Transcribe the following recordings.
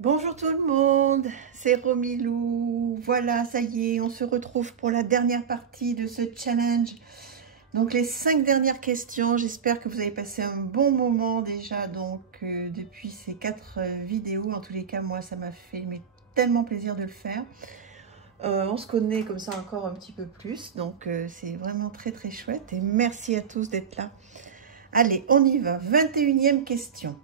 Bonjour tout le monde, c'est Romilou. Voilà, ça y est, on se retrouve pour la dernière partie de ce challenge. Donc les 5 dernières questions, j'espère que vous avez passé un bon moment déjà depuis ces 4 vidéos. En tous les cas, moi ça m'a fait tellement plaisir de le faire. On se connaît comme ça encore un petit peu plus, donc c'est vraiment très très chouette et merci à tous d'être là. Allez, on y va, 21e question.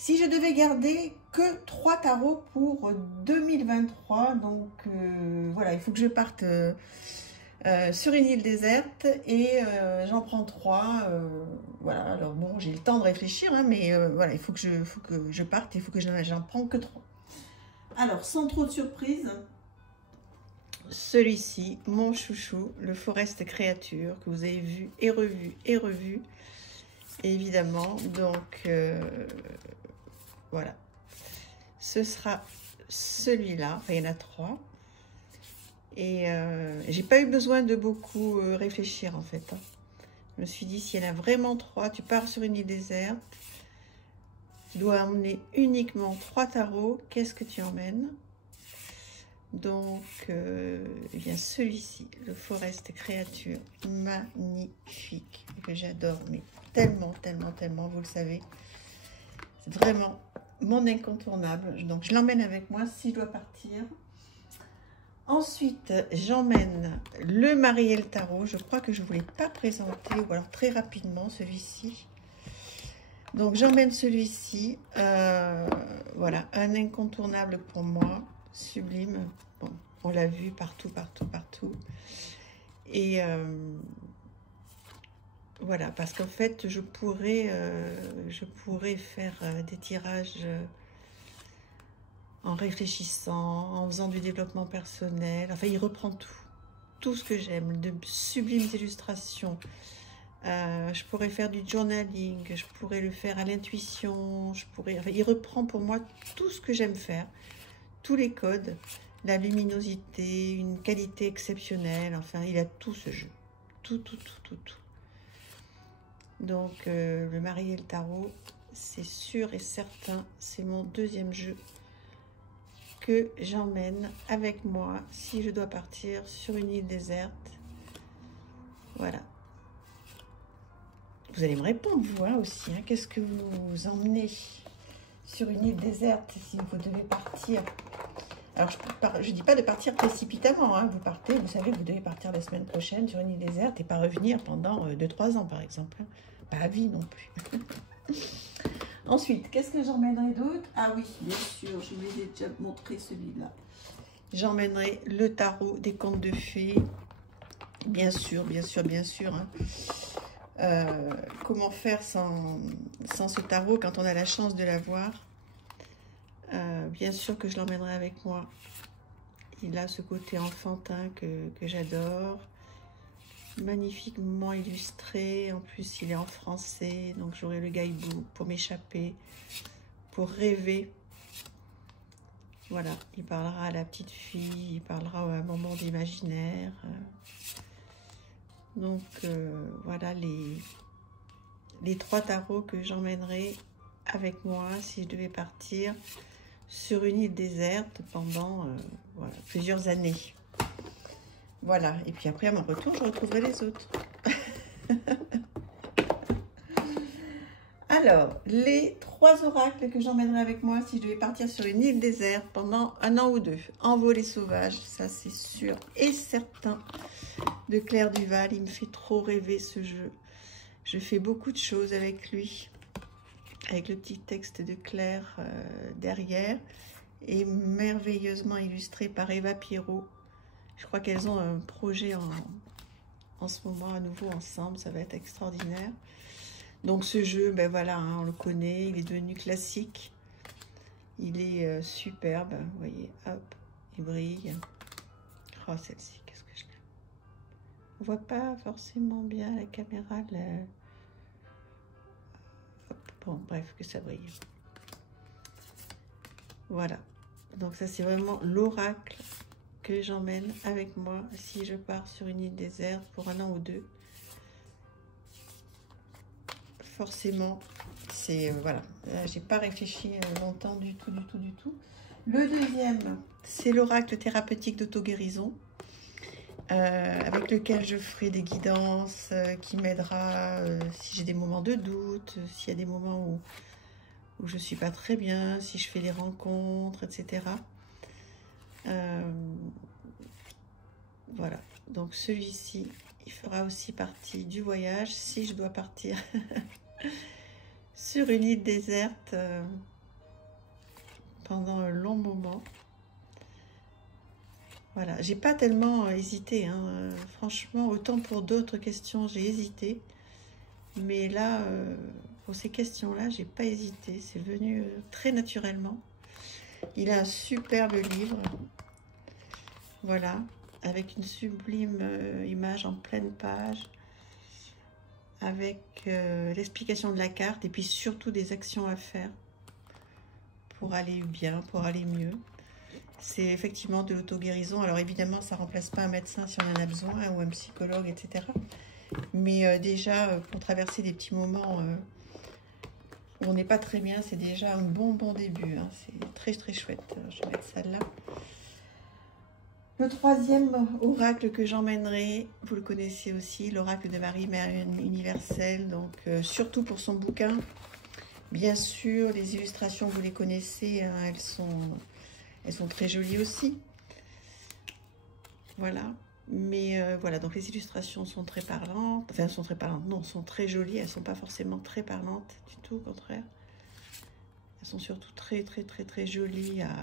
Si je devais garder que 3 tarots pour 2023, donc voilà, il faut que je parte sur une île déserte et j'en prends 3. Voilà, alors bon, j'ai le temps de réfléchir, hein, mais voilà, il faut que je parte, il faut que j'en prends que 3. Alors, sans trop de surprise, celui-ci, mon chouchou, le Forest Créature, que vous avez vu et revu, évidemment. Donc, voilà. Ce sera celui-là. Enfin, il y en a 3. Et j'ai pas eu besoin de beaucoup réfléchir, en fait. Je me suis dit, s'il y en a vraiment 3, tu pars sur une île déserte. Tu dois emmener uniquement 3 tarots. Qu'est-ce que tu emmènes? Donc, eh bien celui-ci, le Forest Créature, magnifique, que j'adore, mais tellement, vous le savez. C'est vraiment mon incontournable. Donc, je l'emmène avec moi si je dois partir. Ensuite, j'emmène le Marielle Tarot. Je crois que je ne vous l'ai pas présenté, ou alors très rapidement, celui-ci. Donc, j'emmène celui-ci. Voilà, un incontournable pour moi. Sublime. Bon, on l'a vu partout. Et voilà, parce qu'en fait, je pourrais faire des tirages en réfléchissant, en faisant du développement personnel. Enfin, il reprend tout ce que j'aime, de sublimes illustrations. Je pourrais faire du journaling, je pourrais le faire à l'intuition, enfin, il reprend pour moi tout ce que j'aime faire. Tous les codes, la luminosité, une qualité exceptionnelle, enfin, il a tout ce jeu. Tout. Donc, le Marielle Tarot, c'est sûr et certain, c'est mon 2e jeu que j'emmène avec moi si je dois partir sur une île déserte. Voilà. Vous allez me répondre, vous, hein, aussi. Hein, qu'est-ce que vous emmenez sur une île déserte si vous devez partir? Alors, je ne dis pas de partir précipitamment. Hein. Vous partez, vous savez que vous devez partir la semaine prochaine sur une île déserte et pas revenir pendant 2-3 ans, par exemple. Hein. Pas à vie non plus. Ensuite, qu'est-ce que j'emmènerai d'autre? Ah oui, bien sûr, je vous ai déjà montré celui-là. J'emmènerai le tarot des contes de fées. Bien sûr. Hein. Comment faire sans ce tarot quand on a la chance de l'avoir? Bien sûr que je l'emmènerai avec moi. Il a ce côté enfantin que j'adore. Magnifiquement illustré. En plus, il est en français. Donc, j'aurai le guidebook pour m'échapper, pour rêver. Voilà, il parlera à la petite fille, il parlera à un moment d'imaginaire. Donc, voilà les 3 tarots que j'emmènerai avec moi si je devais partir sur une île déserte pendant voilà, plusieurs années. Voilà, et puis après à mon retour, je retrouverai les autres. Alors, les 3 oracles que j'emmènerai avec moi si je devais partir sur une île déserte pendant 1 an ou 2. Envolée sauvage, ça c'est sûr et certain, de Claire Duval. Il me fait trop rêver ce jeu. Je fais beaucoup de choses avec lui, avec le petit texte de Claire derrière, et merveilleusement illustré par Eva Pierrot. Je crois qu'elles ont un projet en ce moment à nouveau ensemble, ça va être extraordinaire. Donc ce jeu, ben voilà, hein, on le connaît, il est devenu classique. Il est superbe, vous voyez, hop, il brille. Oh, celle-ci, qu'est-ce que je l'aime. On voit pas forcément bien la caméra, hop, bon, bref, que ça brille. Voilà, donc ça c'est vraiment l'oracle que j'emmène avec moi si je pars sur une île déserte pour 1 an ou 2. Forcément, C'est voilà, j'ai pas réfléchi longtemps du tout. Le deuxième, c'est l'oracle thérapeutique d'auto-guérison, avec lequel je ferai des guidances qui m'aidera si j'ai des moments de doute, s'il y a des moments où je suis pas très bien, si je fais des rencontres, etc. Voilà, donc celui-ci, il fera aussi partie du voyage si je dois partir sur une île déserte pendant un long moment. Voilà, j'ai pas tellement hésité, hein. Franchement, autant pour d'autres questions, j'ai hésité. Mais là, pour ces questions-là, j'ai pas hésité. C'est venu très naturellement. Il a un superbe livre. Voilà, avec une sublime image en pleine page, avec l'explication de la carte et puis surtout des actions à faire pour aller bien, pour aller mieux. C'est effectivement de l'auto-guérison. Alors évidemment, ça ne remplace pas un médecin si on en a besoin, ou un psychologue, etc. Mais déjà, pour traverser des petits moments où on n'est pas très bien, c'est déjà un bon début. Hein. C'est très très chouette. Je vais mettre ça là. Le troisième oracle que j'emmènerai, vous le connaissez aussi, l'oracle de Marie, Mère universelle, donc surtout pour son bouquin. Bien sûr, les illustrations, vous les connaissez, hein, elles sont très jolies aussi. Voilà, mais voilà, donc les illustrations sont très parlantes, enfin, elles sont très parlantes, non, sont très jolies, elles ne sont pas forcément très parlantes du tout, au contraire. Elles sont surtout très jolies à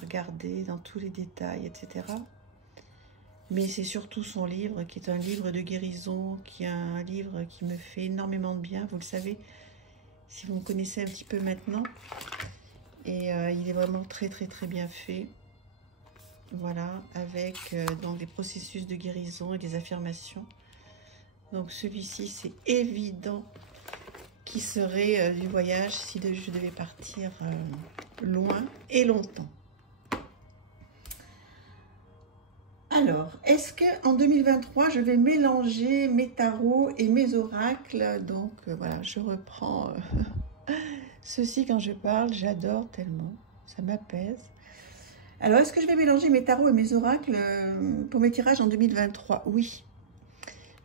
regarder dans tous les détails, etc. Mais c'est surtout son livre, qui est un livre de guérison, qui est un livre qui me fait énormément de bien, vous le savez, si vous me connaissez un petit peu maintenant. Et il est vraiment très bien fait. Voilà, avec donc des processus de guérison et des affirmations. Donc celui-ci, c'est évident qu'il serait du voyage si je devais partir loin et longtemps. Alors, est-ce qu'en 2023, je vais mélanger mes tarots et mes oracles? Donc, voilà, je reprends ceci quand je parle. J'adore tellement, ça m'apaise. Alors, est-ce que je vais mélanger mes tarots et mes oracles pour mes tirages en 2023? Oui.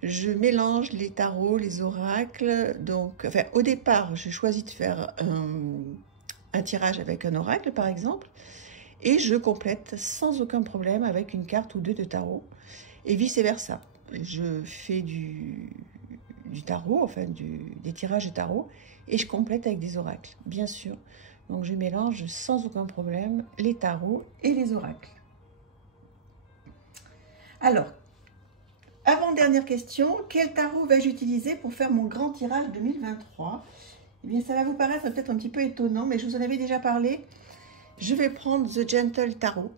Je mélange les tarots, les oracles. Donc, enfin, au départ, je choisis de faire un tirage avec un oracle, par exemple. Et je complète sans aucun problème avec une carte ou deux de tarot, et vice-versa. Je fais du tarot, enfin des tirages de tarot, et je complète avec des oracles, bien sûr. Donc je mélange sans aucun problème les tarots et les oracles. Alors, avant-dernière question, quel tarot vais-je utiliser pour faire mon grand tirage 2023? Eh bien, ça va vous paraître peut-être un petit peu étonnant, mais je vous en avais déjà parlé. Je vais prendre The Gentle Tarot.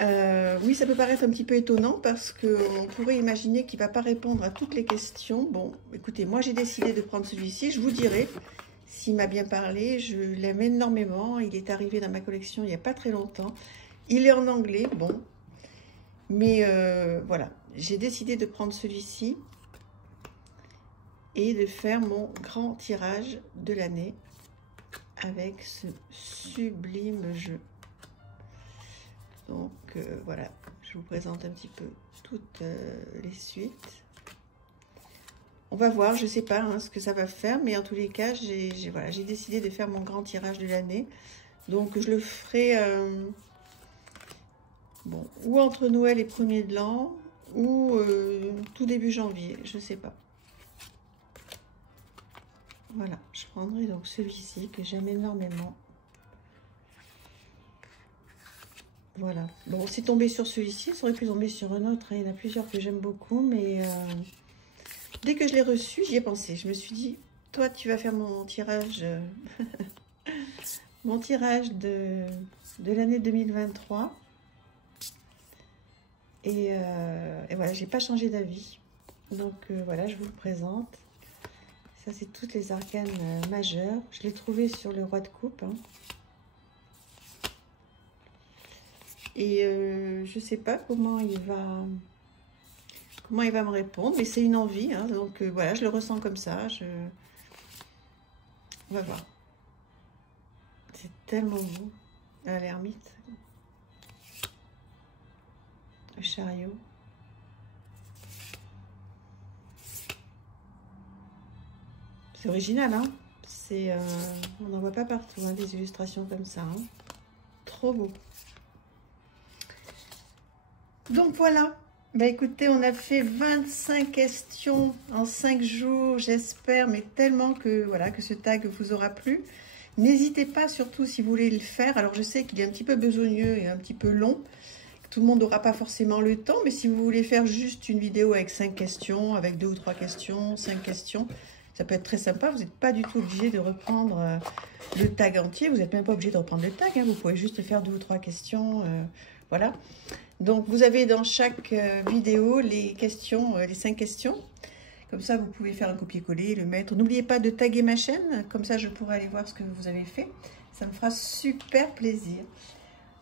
Oui, ça peut paraître un petit peu étonnant parce qu'on pourrait imaginer qu'il ne va pas répondre à toutes les questions. Bon, écoutez, moi j'ai décidé de prendre celui-ci. Je vous dirai s'il m'a bien parlé. Je l'aime énormément. Il est arrivé dans ma collection il n'y a pas très longtemps. Il est en anglais, bon. Mais voilà, j'ai décidé de prendre celui-ci et de faire mon grand tirage de l'année avec ce sublime jeu. Donc voilà, je vous présente un petit peu toutes les suites. On va voir, je ne sais pas ce que ça va faire, mais en tous les cas, j'ai décidé de faire mon grand tirage de l'année. Donc je le ferai bon, ou entre Noël et 1er de l'an, ou tout début janvier, je ne sais pas. Voilà, je prendrai donc celui-ci que j'aime énormément. Voilà. Bon, c'est tombé sur celui-ci, ça aurait pu tomber sur un autre. Hein. Il y en a plusieurs que j'aime beaucoup, mais dès que je l'ai reçu, j'y ai pensé. Je me suis dit, toi, tu vas faire mon tirage, mon tirage de l'année 2023. Et voilà, j'ai pas changé d'avis. Donc voilà, je vous le présente. Ça, c'est toutes les arcanes majeures. Je l'ai trouvé sur le roi de coupe. Hein. Et je sais pas comment comment il va me répondre. Mais c'est une envie, hein, donc voilà, je le ressens comme ça. On va voir. C'est tellement beau. L'ermite. Le chariot. C'est original, hein. On n'en voit pas partout, hein, des illustrations comme ça. Hein. Trop beau. Donc voilà. Bah écoutez, on a fait 25 questions en 5 jours, j'espère, mais tellement que voilà que ce tag vous aura plu. N'hésitez pas, surtout si vous voulez le faire. Alors je sais qu'il est un petit peu besogneux et un petit peu long. Tout le monde n'aura pas forcément le temps, mais si vous voulez faire juste une vidéo avec 5 questions, avec 2 ou 3 questions, 5 questions, ça peut être très sympa. Vous n'êtes pas du tout obligé de reprendre le tag entier. Vous n'êtes même pas obligé de reprendre le tag. Hein. Vous pouvez juste faire 2 ou 3 questions. Voilà. Donc, vous avez dans chaque vidéo les questions, les 5 questions. Comme ça, vous pouvez faire un copier-coller, le mettre. N'oubliez pas de taguer ma chaîne. Comme ça, je pourrai aller voir ce que vous avez fait. Ça me fera super plaisir.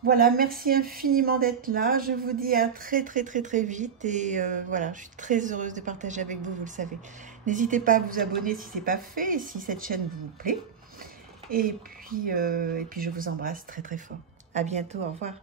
Voilà, merci infiniment d'être là. Je vous dis à très vite. Et voilà, je suis très heureuse de partager avec vous, vous le savez. N'hésitez pas à vous abonner si ce n'est pas fait et si cette chaîne vous plaît. Et puis je vous embrasse très fort. À bientôt, au revoir.